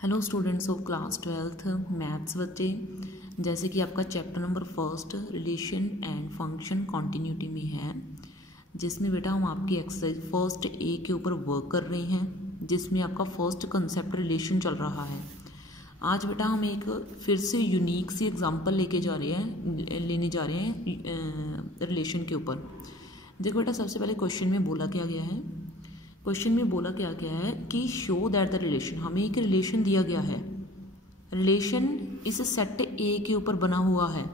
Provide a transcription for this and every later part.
Hello students of class 12th maths बच्चे। जैसे कि आपका chapter number first relation and function continuity में है, जिसमें बेटा हम आपकी एक्सरसाइज फर्स्ट ए के ऊपर वर्क कर रहे हैं, जिसमें आपका फर्स्ट कंसेप्ट रिलेशन चल रहा है। आज बेटा हम एक फिर से यूनिक सी एग्जांपल लेने जा रहे हैं रिलेशन के ऊपर। देखो बेटा, सबसे पहले क्वेश्चन में बोला क्या गया है, क्वेश्चन में बोला क्या गया है कि शो दैट द रिलेशन, हमें एक रिलेशन दिया गया है। रिलेशन इस सेट ए के ऊपर बना हुआ है।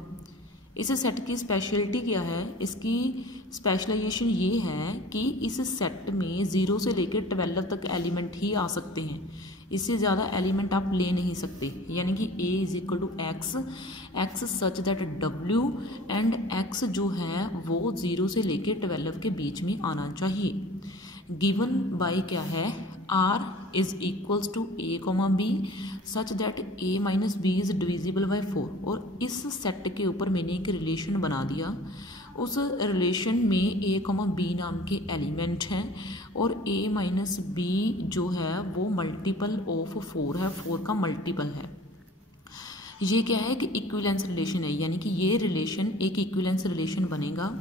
इस सेट की स्पेशलिटी क्या है, इसकी स्पेशलाइजेशन ये है कि इस सेट में 0 से लेकर 12 तक एलिमेंट ही आ सकते हैं, इससे ज़्यादा एलिमेंट आप ले नहीं सकते। यानी कि a is equal to X, X such that w and x जो है वो 0 से लेकर 12 के बीच में आना चाहिए। गिवन बाय क्या है, r is equals to a comma b such that a minus B is divisible by 4। और इस सेट के ऊपर मैंने एक रिलेशन बना दिया। उस रिलेशन में a कॉमा b नाम के एलिमेंट हैं और a माइनस b जो है वो मल्टीपल ऑफ 4 है, 4 का मल्टीपल है। ये क्या है कि इक्विवेलेंस रिलेशन है, यानी कि ये रिलेशन एक इक्विवेलेंस रिलेशन बनेगा।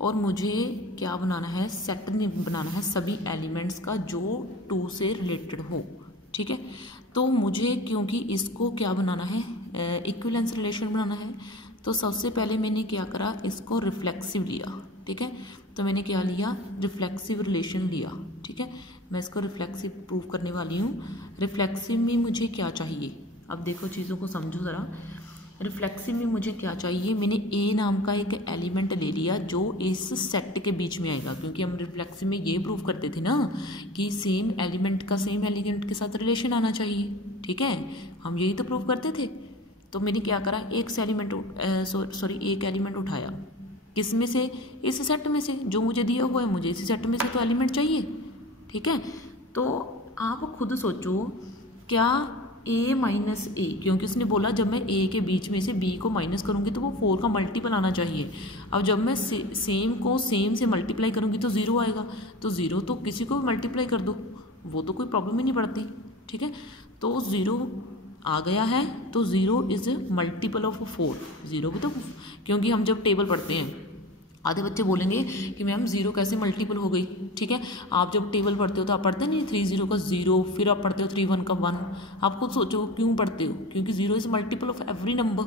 और मुझे क्या बनाना है, सेट बनाना है सभी एलिमेंट्स का जो 2 से रिलेटेड हो। ठीक है, तो मुझे क्योंकि इसको क्या बनाना है, इक्विवेलेंस रिलेशन बनाना है, तो सबसे पहले मैंने क्या करा, इसको रिफ्लेक्सिव लिया। ठीक है, तो मैंने क्या लिया, रिफ्लेक्सिव रिलेशन लिया। ठीक है, मैं इसको रिफ्लेक्सिव प्रूव करने वाली हूँ। रिफ्लेक्सिव में मुझे क्या चाहिए, अब देखो चीज़ों को समझो ज़रा। रिफ्लेक्सिव में मुझे क्या चाहिए, मैंने a नाम का एक एलिमेंट ले लिया जो इस सेट के बीच में आएगा, क्योंकि हम रिफ्लेक्सिव में ये प्रूव करते थे ना कि सेम एलिमेंट का सेम एलिमेंट के साथ रिलेशन आना चाहिए। ठीक है, हम यही तो प्रूव करते थे। तो मैंने क्या करा, एक एलिमेंट उठाया, किस में से, इस सेट में से जो मुझे दिया हुआ है। मुझे इसी सेट में से तो एलिमेंट चाहिए। ठीक है, तो आप खुद सोचो, क्या a माइनस ए, क्योंकि उसने बोला जब मैं a के बीच में से b को माइनस करूंगी तो वो 4 का मल्टीपल आना चाहिए। अब जब मैं सेम को सेम से मल्टीप्लाई करूंगी तो 0 आएगा, तो 0 तो किसी को भी मल्टीप्लाई कर दो, वो तो कोई प्रॉब्लम ही नहीं पड़ती। ठीक है, तो 0 आ गया है, तो 0 इज मल्टीपल ऑफ 4। 0 भी तो, क्योंकि हम जब टेबल पढ़ते हैं आधे बच्चे बोलेंगे कि मैम 0 कैसे मल्टीपल हो गई। ठीक है, आप जब टेबल पढ़ते हो तो आप पढ़ते नहीं 3 0 का 0, फिर आप पढ़ते हो 3 1 का 1। आप खुद सोचो क्यों पढ़ते हो, क्योंकि 0 is multiple of every number.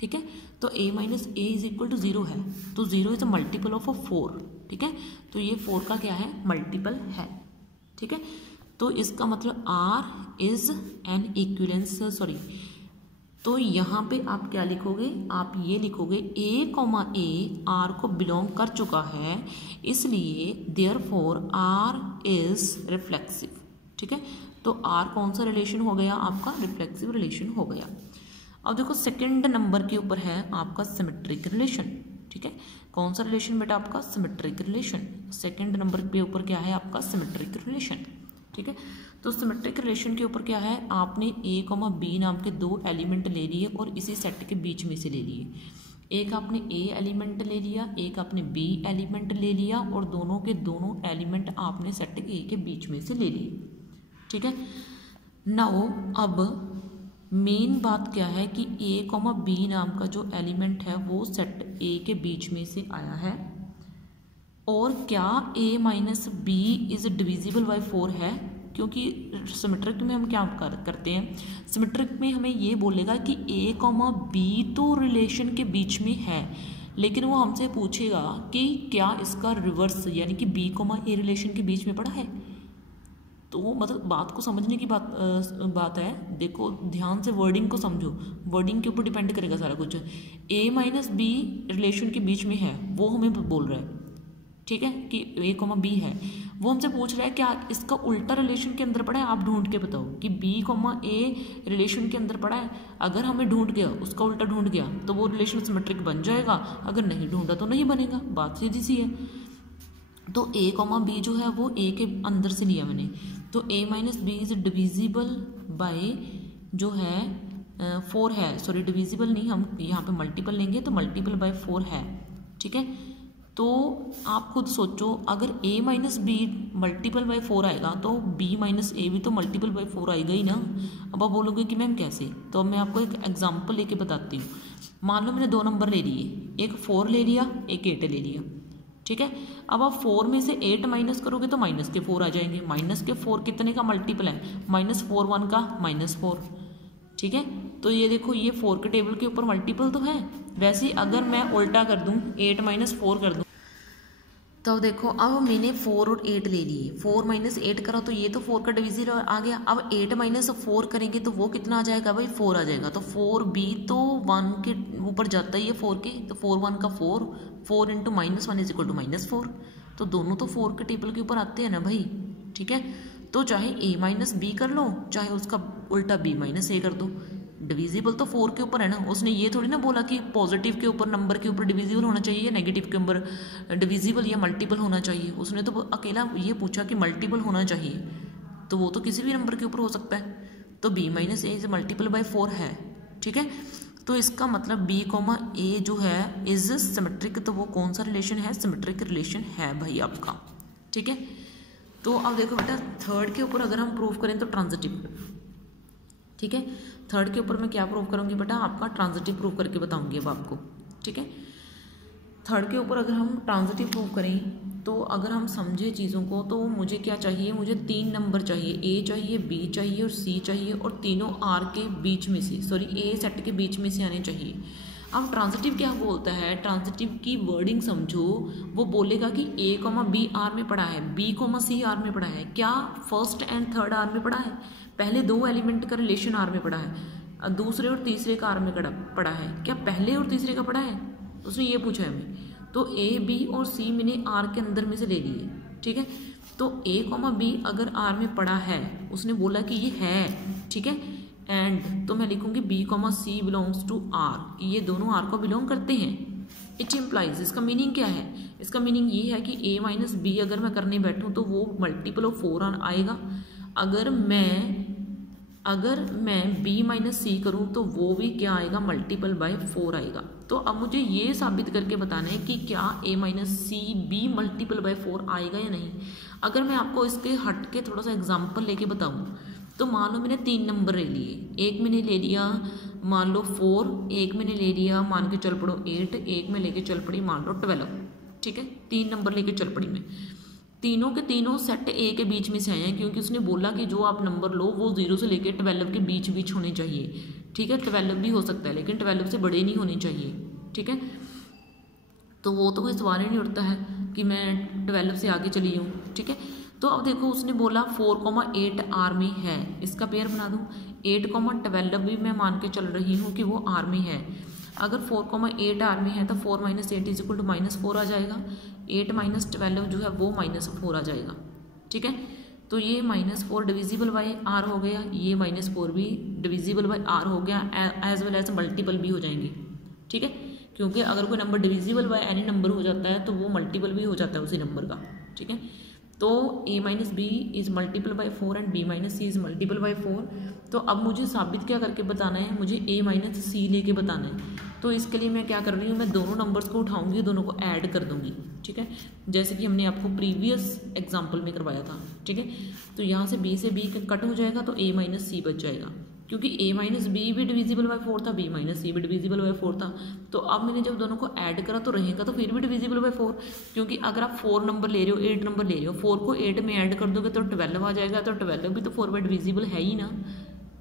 ठीक है, तो a minus A is equal to 0 है, तो 0 इज अ मल्टीपल ऑफ 4। ठीक है, तो ये 4 का क्या है, मल्टीपल है। ठीक है, तो इसका मतलब r इज एन इक्विवेलेंस, तो यहाँ पे आप क्या लिखोगे, आप ये लिखोगे a कॉमा ए r को बिलोंग कर चुका है, इसलिए देयरफॉर r इज रिफ्लेक्सिव। ठीक है, तो r कौन सा रिलेशन हो गया, आपका रिफ्लेक्सिव रिलेशन हो गया। अब देखो सेकंड नंबर के ऊपर है आपका सिमेट्रिक रिलेशन। ठीक है, कौन सा रिलेशन बेटा, आपका सिमेट्रिक रिलेशन। सेकंड नंबर के ऊपर क्या है, आपका सिमेट्रिक रिलेशन। ठीक है, तो सिमेट्रिक रिलेशन के ऊपर क्या है, आपने a कॉमा b नाम के 2 एलिमेंट ले लिए और इसी सेट के बीच में से ले लिए। एक आपने a एलिमेंट ले लिया, एक आपने b एलिमेंट ले लिया, और दोनों के दोनों एलिमेंट आपने सेट a के बीच में से ले लिए। ठीक है, नाउ अब मेन बात क्या है कि a कॉमा b नाम का जो एलिमेंट है वो सेट a के बीच में से आया है, और क्या a minus B is divisible by 4 है, क्योंकि सिमेट्रिक में हम क्या करते हैं, सिमेट्रिक में हमें ये बोलेगा कि a कॉमा बी तो रिलेशन के बीच में है, लेकिन वो हमसे पूछेगा कि क्या इसका रिवर्स यानी कि b कॉमा ए रिलेशन के बीच में पड़ा है। तो मतलब बात को समझने की बात है। देखो ध्यान से वर्डिंग को समझो, वर्डिंग के ऊपर डिपेंड करेगा सारा कुछ। a माइनस बी रिलेशन के बीच में है, वो हमें बोल रहा है। ठीक है, कि a कॉमा बी है, वो हमसे पूछ रहा है क्या इसका उल्टा रिलेशन के अंदर पड़ा है, आप ढूंढ के बताओ कि b कॉमा ए रिलेशन के अंदर पड़ा है। अगर हमें ढूंढ गया, उसका उल्टा ढूंढ गया, तो वो रिलेशन सिमेट्रिक बन जाएगा, अगर नहीं ढूंढा तो नहीं बनेगा। बात सीधी सी है। तो a कॉमा बी जो है वो a के अंदर से लिया मैंने, तो a minus B is divisible by जो है 4 है, डिविजिबल नहीं, हम यहाँ पे मल्टीपल लेंगे तो मल्टीपल बाय 4 है। ठीक है, तो आप खुद सोचो, अगर a minus be multiple by 4 आएगा तो b माइनस ए भी तो मल्टीपल बाई 4 आएगा ही ना। अब आप बोलोगे कि मैम कैसे, तो अब मैं आपको एक एग्जांपल लेके बताती हूँ। मान लो मैंने 2 नंबर ले लिए, एक 4 ले लिया, एक 8 ले लिया, ठीक है। अब आप 4 में से 8 माइनस करोगे तो माइनस के 4 आ जाएंगे। माइनस के 4 कितने का मल्टीपल है, -4 1 का -4, ठीक है। तो ये देखो, ये 4 के टेबल के ऊपर मल्टीपल तो है। वैसे अगर मैं उल्टा कर दूं, 8 माइनस 4 कर दूं, तो देखो अब मैंने 4 और 8 ले लिए, 4 माइनस 8 करा तो ये तो 4 का डिविजन आ गया। अब 8 माइनस 4 करेंगे तो वो कितना आ जाएगा भाई, 4 आ जाएगा। तो 4b तो 1 के ऊपर जाता ही है 4 के, तो 4 1 का 4, 4 इंटू -1 इज इक्वल टू -4। तो दोनों तो 4 के टेबल के ऊपर आते हैं ना भाई, ठीक है। तो चाहे a माइनस बी कर लो, चाहे उसका उल्टा b माइनस ए कर दो, डिविजिबल तो 4 के ऊपर है ना। उसने ये थोड़ी ना बोला कि पॉजिटिव के ऊपर, नंबर के ऊपर डिविजिबल होना चाहिए या नेगेटिव के ऊपर डिविजिबल या मल्टीपल होना चाहिए। उसने तो अकेला ये पूछा कि मल्टीपल होना चाहिए, तो वो तो किसी भी नंबर के ऊपर हो सकता है। तो b minus A is multiple by 4 है, ठीक है। तो इसका मतलब b कॉमा ए जो है इज सिमेट्रिक। तो वो कौन सा रिलेशन है, सिमेट्रिक रिलेशन है भाई आपका, ठीक है। तो अब देखो बेटा, थर्ड के ऊपर अगर हम प्रूव करें तो ट्रांजिटिव, ठीक है। थर्ड के ऊपर मैं क्या प्रूव करूंगी बेटा, आपका ट्रांजिटिव प्रूव करके बताऊंगी अब आपको, ठीक है। थर्ड के ऊपर अगर हम ट्रांजिटिव प्रूव करें तो अगर हम समझे चीज़ों को, तो मुझे क्या चाहिए, मुझे 3 नंबर चाहिए, a चाहिए, b चाहिए और c चाहिए, और तीनों r के बीच में से, सॉरी a सेट के बीच में से आने चाहिए। अब ट्रांजिटिव क्या बोलता है, ट्रांजिटिव की वर्डिंग समझो। वो बोलेगा कि a कॉमा बी आर में पड़ा है, b कॉमा सी आर में पड़ा है। क्या फर्स्ट एंड थर्ड आर में पड़ा है, पहले 2 एलिमेंट का रिलेशन आर में पड़ा है, दूसरे और तीसरे का आर में पड़ा है। क्या पहले और तीसरे का पड़ा है, उसने ये पूछा है हमें। तो a b और c मैंने आर के अंदर में से ले लिए, ठीक है। तो a कॉमा बी अगर आर में पड़ा है, उसने बोला कि ये है, ठीक है। एंड तो मैं लिखूंगी b comma C belongs to R, कि ये दोनों आर को बिलोंग करते हैं। इट इम्प्लाइज, इसका मीनिंग क्या है, इसका मीनिंग ये है कि a माइनस बी अगर मैं करने बैठूं तो वो मल्टीपल ऑफ 4 आएगा। अगर मैं b माइनस सी करूँ तो वो भी क्या आएगा, मल्टीपल बाय 4 आएगा। तो अब मुझे ये साबित करके बताना है कि क्या a minus C B multiple by 4 आएगा या नहीं। अगर मैं आपको इसके हट के थोड़ा सा एग्जाम्पल लेके बताऊँ, तो मान लो मैंने 3 नंबर ले लिए, एक मैंने ले लिया मान लो 4, एक मैंने ले लिया मान के चल पड़ो 8, एक में लेके चल पड़ी मान लो 12, ठीक है। 3 नंबर लेके चल पड़ी मैं, तीनों के तीनों सेट ए के बीच में से आए हैं, क्योंकि उसने बोला कि जो आप नंबर लो वो 0 से लेकर 12 के बीच होने चाहिए, ठीक है। 12 भी हो सकता है लेकिन 12 से बड़े नहीं होने चाहिए, ठीक है। तो वो तो कोई सवाल ही नहीं उठता है कि मैं 12 से आगे चली हूँ, ठीक है। तो अब देखो, उसने बोला 4,8 आर में है, इसका पेयर बना दूँ। 8,12 भी मैं मान के चल रही हूँ कि वो आर में है। अगर 4,8 आर में है तो 4 माइनस 8 इज इक्वल टू -4 आ जाएगा। 8 माइनस 12 जो है वो -4 आ जाएगा, ठीक है। तो ये -4 डिविजिबल बाय आर हो गया, ये -4 भी डिविजिबल बाय आर हो गया, एज वेल एज मल्टीपल भी हो जाएंगे, ठीक है। क्योंकि अगर कोई number divisible by any number हो जाता है तो वो मल्टीपल भी हो जाता है उसी नंबर का, ठीक है। तो a minus B is multiple by 4 and b minus C is multiple by 4। तो अब मुझे साबित क्या करके बताना है, मुझे a माइनस सी लेके बताना है। तो इसके लिए मैं क्या कर रही हूँ, मैं दोनों नंबर्स को उठाऊंगी, दोनों को ऐड कर दूंगी, ठीक है। जैसे कि हमने आपको प्रीवियस एग्जाम्पल में करवाया था, ठीक है। तो यहाँ से b से b कट हो जाएगा तो a माइनस सी बच जाएगा, क्योंकि a माइनस बी भी डिविजिबल बाय 4 था, b माइनस सी भी डिविजिबल बाय 4 था। तो अब मैंने जब दोनों को ऐड करा तो रहेगा तो फिर भी डिविजिबल बाय 4, क्योंकि अगर आप 4 नंबर ले रहे हो, 8 नंबर ले रहे हो, 4 को 8 में ऐड कर दोगे तो 12 आ जाएगा। तो 12 भी तो 4 बाय डिविजिबल है ही ना,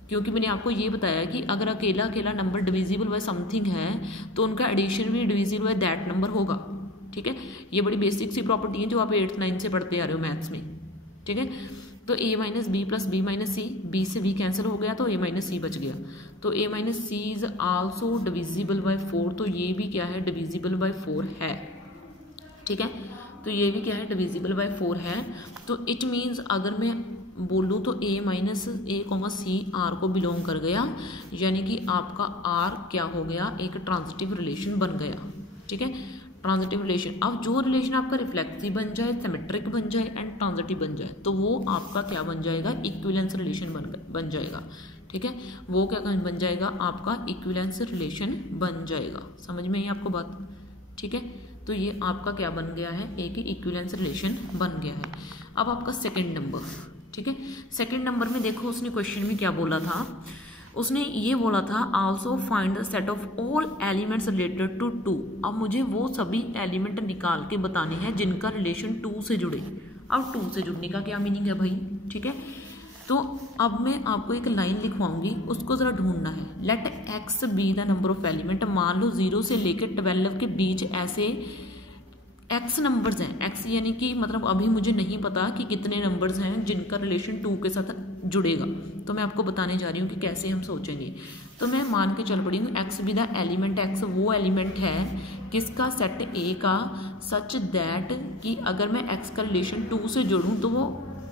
क्योंकि मैंने आपको ये बताया कि अगर अकेला नंबर डिविजिबल बाय समथिंग है तो उनका एडिशन भी डिविजिबल बाय दैट नंबर होगा, ठीक है। ये बड़ी बेसिक सी प्रॉपर्टी है जो आप 8th 9th से पढ़ते आ रहे हो मैथ्स में, ठीक है। तो a minus B plus b minus C, b से b कैंसिल हो गया तो a माइनस सी बच गया। तो a minus C is also divisible by 4, तो ये भी क्या है, डिविजिबल बाय 4 है, ठीक है। तो ये भी क्या है, डिविजिबल बाय 4 है। तो इट मीन्स अगर मैं बोलूँ तो a minus A comma C R को बिलोंग कर गया, यानी कि आपका r क्या हो गया, एक ट्रांजिटिव रिलेशन बन गया, ठीक है। ट्रांजिटिव रिलेशन, अब जो रिलेशन आपका रिफ्लेक्सिव बन जाए, सिमेट्रिक बन जाए एंड ट्रांजिटिव बन जाए तो वो आपका क्या बन जाएगा, इक्विवेलेंस रिलेशन बन जाएगा, ठीक है। वो क्या बन जाएगा, आपका इक्विवेलेंस रिलेशन बन जाएगा। समझ में आई आपको बात, ठीक है। तो ये आपका क्या बन गया है, एक इक्विवेलेंस रिलेशन बन गया है। अब आपका सेकंड नंबर, ठीक है, सेकंड नंबर में देखो उसने क्वेश्चन में क्या बोला था, उसने ये बोला था also find the set of all elements related to 2। अब मुझे वो सभी एलिमेंट निकाल के बताने हैं जिनका रिलेशन 2 से जुड़े। अब 2 से जुड़ने का क्या मीनिंग है भाई, ठीक है। तो अब मैं आपको एक लाइन लिखवाऊंगी, उसको ज़रा ढूंढना है। Let X be the number of element, मान लो 0 से लेकर 12 के बीच ऐसे एक्स नंबर्स हैं। एक्स यानी कि मतलब अभी मुझे नहीं पता कि कितने नंबर्स हैं जिनका रिलेशन 2 के साथ जुड़ेगा, तो मैं आपको बताने जा रही हूँ कि कैसे हम सोचेंगे। तो मैं मान के चल पड़ी हूँ x be the element, x वो एलिमेंट है किसका, सेट ए का, सच दैट कि अगर मैं एक्स का रिलेशन 2 से जोड़ूँ तो वो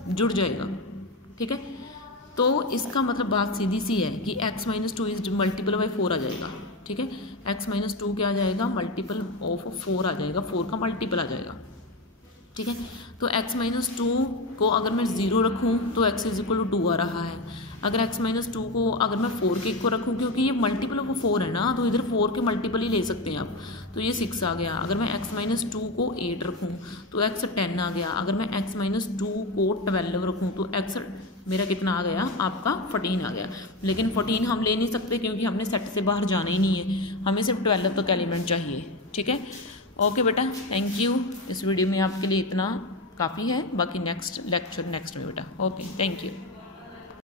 जुड़ जाएगा, ठीक है। तो इसका मतलब बात सीधी सी है कि x minus 2 is multiple by 4 आ जाएगा, ठीक है। x माइनस 2 क्या आ जाएगा, मल्टीपल ऑफ 4 आ जाएगा, 4 का मल्टीपल आ जाएगा, ठीक है। तो x माइनस 2 को अगर मैं 0 रखूँ तो x इज इक्वल टू 2 आ रहा है। अगर x माइनस 2 को अगर मैं 4 के को रखूँ, क्योंकि ये मल्टीपल ऑफ 4 है ना, तो इधर 4 के मल्टीपल ही ले सकते हैं आप, तो ये 6 आ गया। अगर मैं x माइनस 2 को 8 रखूँ तो x 10 आ गया। अगर मैं x माइनस 2 को 12 रखूँ तो x मेरा कितना आ गया, आपका 14 आ गया। लेकिन 14 हम ले नहीं सकते क्योंकि हमने सेट से बाहर जाना ही नहीं है, हमें सिर्फ 12 तक एलिमेंट चाहिए, ठीक है। ओके बेटा, थैंक यू। इस वीडियो में आपके लिए इतना काफ़ी है, बाकी नेक्स्ट लेक्चर नेक्स्ट में बेटा। Okay, thank you.